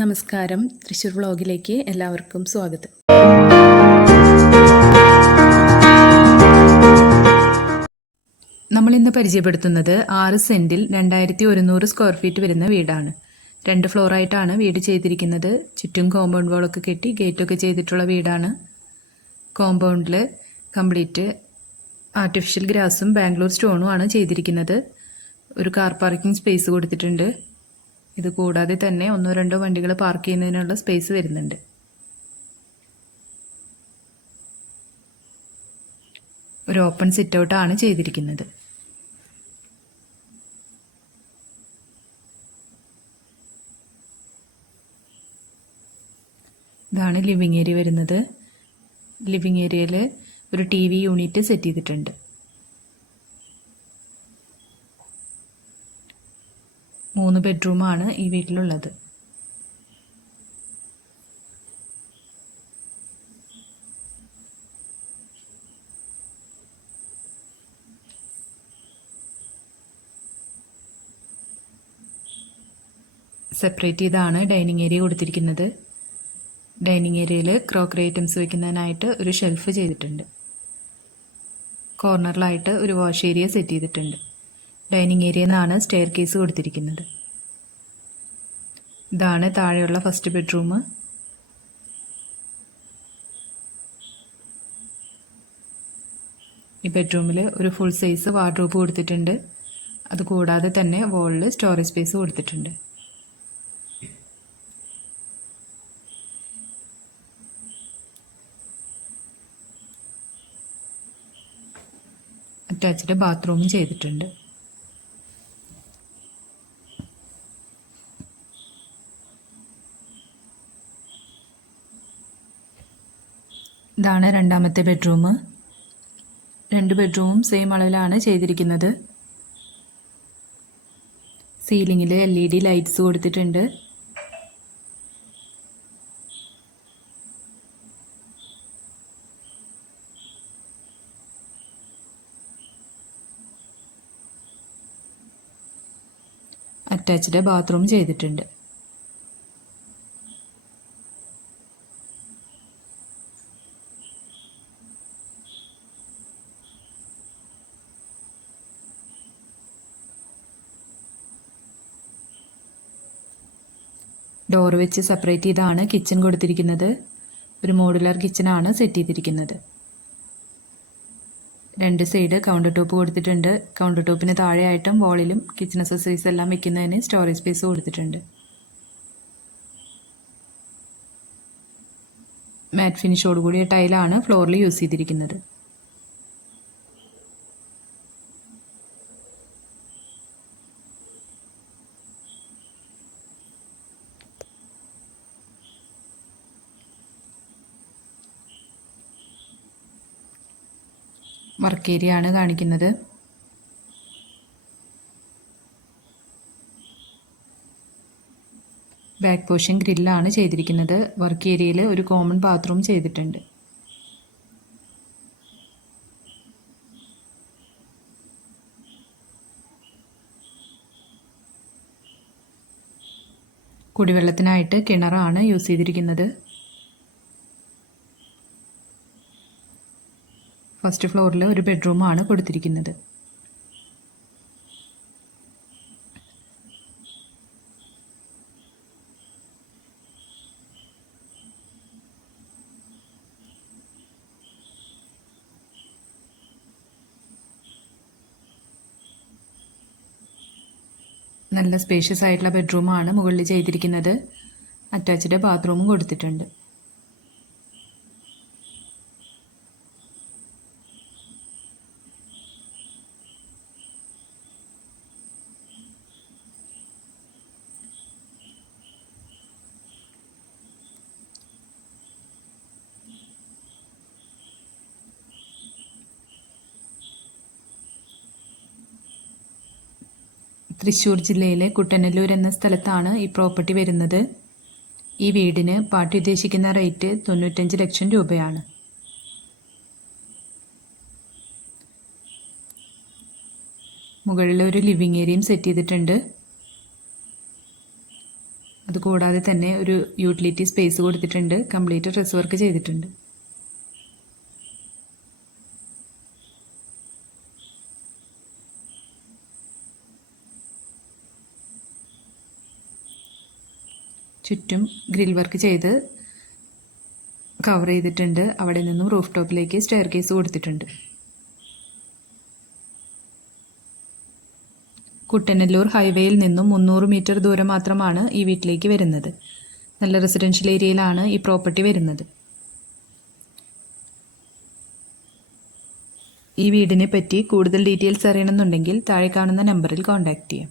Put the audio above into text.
നമസ്കാരം. തൃശ്ശൂർ വ്ളോഗിലേക്ക് എല്ലാവർക്കും സ്വാഗതം. നമ്മൾ ഇന്ന് പരിചയപ്പെടുത്തുന്നത് ആറ് സെന്റിൽ രണ്ടായിരത്തി ഒരുന്നൂറ് സ്ക്വയർ ഫീറ്റ് വരുന്ന വീടാണ്. രണ്ട് ഫ്ലോറായിട്ടാണ് വീട് ചെയ്തിരിക്കുന്നത്. ചുറ്റും കോമ്പൗണ്ട് വാളൊക്കെ കെട്ടി ഗേറ്റൊക്കെ ചെയ്തിട്ടുള്ള വീടാണ്. കോമ്പൗണ്ടിൽ കംപ്ലീറ്റ് ആർട്ടിഫിഷ്യൽ ഗ്രാസും ബാംഗ്ലൂർ സ്റ്റോണും ആണ് ചെയ്തിരിക്കുന്നത്. ഒരു കാർ പാർക്കിംഗ് സ്പേസ് കൊടുത്തിട്ടുണ്ട്. ഇത് കൂടാതെ തന്നെ ഒന്നോ രണ്ടോ വണ്ടികൾ പാർക്ക് ചെയ്യുന്നതിനുള്ള സ്പേസ് വരുന്നുണ്ട്. ഒരു ഓപ്പൺ സിറ്റ് ഔട്ടാണ് ചെയ്തിരിക്കുന്നത്. ഇതാണ് ലിവിങ് ഏരിയ വരുന്നത്. ലിവിങ് ഏരിയയിൽ ഒരു ടി വി യൂണിറ്റ് സെറ്റ് ചെയ്തിട്ടുണ്ട്. മൂന്ന് ബെഡ്റൂമാണ് ഈ വീട്ടിലുള്ളത്. സെപ്പറേറ്റ് ചെയ്താണ് ഡൈനിങ് ഏരിയ കൊടുത്തിരിക്കുന്നത്. ഡൈനിങ് ഏരിയയിൽ ക്രോക്കറി ഐറ്റംസ് വെക്കുന്നതിനായിട്ട് ഒരു ഷെൽഫ് ചെയ്തിട്ടുണ്ട്. കോർണറിലായിട്ട് ഒരു വാഷ് ഏരിയ സെറ്റ് ചെയ്തിട്ടുണ്ട്. ഡൈനിങ് ഏരിയയിൽ നിന്നാണ് സ്റ്റെയർ കേസ് കൊടുത്തിരിക്കുന്നത്. ഇതാണ് താഴെയുള്ള ഫസ്റ്റ് ബെഡ്റൂം. ഈ ബെഡ്റൂമിൽ ഒരു ഫുൾ സൈസ് വാർഡ്രോബ് കൊടുത്തിട്ടുണ്ട്. അതുകൂടാതെ തന്നെ വോളിൽ സ്റ്റോറേജ് സ്പേസ് കൊടുത്തിട്ടുണ്ട്. അറ്റാച്ച്ഡ് ബാത്റൂമും ചെയ്തിട്ടുണ്ട്. ഇതാണ് രണ്ടാമത്തെ ബെഡ്റൂം രണ്ട് ബെഡ്റൂമും സെയിം അളവിലാണ് ചെയ്തിരിക്കുന്നത്. സീലിംഗിൽ എൽ ഇ ഡി ലൈറ്റ്സ് കൊടുത്തിട്ടുണ്ട്. അറ്റാച്ച്ഡ് ബാത്റൂം ചെയ്തിട്ടുണ്ട്. ഡോർ വെച്ച് സെപ്പറേറ്റ് ചെയ്താണ് കിച്ചൺ കൊടുത്തിരിക്കുന്നത്. ഒരു മോഡുലാർ കിച്ചണാണ് സെറ്റ് ചെയ്തിരിക്കുന്നത്. രണ്ട് സൈഡ് കൗണ്ടർ ടോപ്പ് കൊടുത്തിട്ടുണ്ട്. കൗണ്ടർ ടോപ്പിന് താഴെയായിട്ടും വാളിലും കിച്ചൺ അസസറീസ് എല്ലാം വെക്കുന്നതിന് സ്റ്റോറേജ് സ്പേസ് കൊടുത്തിട്ടുണ്ട്. മാറ്റ് ഫിനിഷോടുകൂടിയ ടൈലാണ് ഫ്ലോറിൽ യൂസ് ചെയ്തിരിക്കുന്നത്. വർക്ക് ഏരിയ ആണ് കാണിക്കുന്നത് ബാക്ക് പോർഷൻ ഗ്രില്ലാണ് ചെയ്തിരിക്കുന്നത് വർക്ക് ഏരിയയിൽ ഒരു കോമൺ ബാത്റൂം ചെയ്തിട്ടുണ്ട്. കുടിവെള്ളത്തിനായിട്ട് കിണറാണ് യൂസ് ചെയ്തിരിക്കുന്നത്. ഫസ്റ്റ് ഫ്ലോറിൽ ഒരു ബെഡ്റൂമാണ് കൊടുത്തിരിക്കുന്നത്. നല്ല സ്പേഷ്യസ് ആയിട്ടുള്ള ബെഡ്റൂമാണ് മുകളിൽ ചെയ്തിരിക്കുന്നത്. അറ്റാച്ച്ഡ് ബാത്റൂമും കൊടുത്തിട്ടുണ്ട്. തൃശ്ശൂർ ജില്ലയിലെ കുട്ടനല്ലൂർ എന്ന സ്ഥലത്താണ് ഈ പ്രോപ്പർട്ടി വരുന്നത്. ഈ വീടിന് പാർട്ടി ഉദ്ദേശിക്കുന്ന റേറ്റ് തൊണ്ണൂറ്റഞ്ച് ലക്ഷം രൂപയാണ്. മുകളിൽ ഒരു ലിവിങ് ഏരിയയും സെറ്റ് ചെയ്തിട്ടുണ്ട്. അതുകൂടാതെ തന്നെ ഒരു യൂട്ടിലിറ്റി സ്പേസ് കൊടുത്തിട്ടുണ്ട്. കംപ്ലീറ്റ് ഡ്രസ് വർക്ക് ചെയ്തിട്ടുണ്ട്. ചുറ്റും ഗ്രിൽ വർക്ക് ചെയ്ത് കവർ ചെയ്തിട്ടുണ്ട്. അവിടെ നിന്നും റൂഫ് ടോപ്പിലേക്ക് സ്റ്റെയർ കേസ് കൊടുത്തിട്ടുണ്ട്. കുട്ടനല്ലൂർ ഹൈവേയിൽ നിന്നും മുന്നൂറ് മീറ്റർ ദൂരം മാത്രമാണ് ഈ വീട്ടിലേക്ക് വരുന്നത്. നല്ല റെസിഡൻഷ്യൽ ഏരിയയിലാണ് ഈ പ്രോപ്പർട്ടി വരുന്നത്. ഈ വീടിനെ പറ്റി കൂടുതൽ ഡീറ്റെയിൽസ് അറിയണമെന്നുണ്ടെങ്കിൽ താഴെ കാണുന്ന നമ്പറിൽ കോൺടാക്റ്റ് ചെയ്യാം.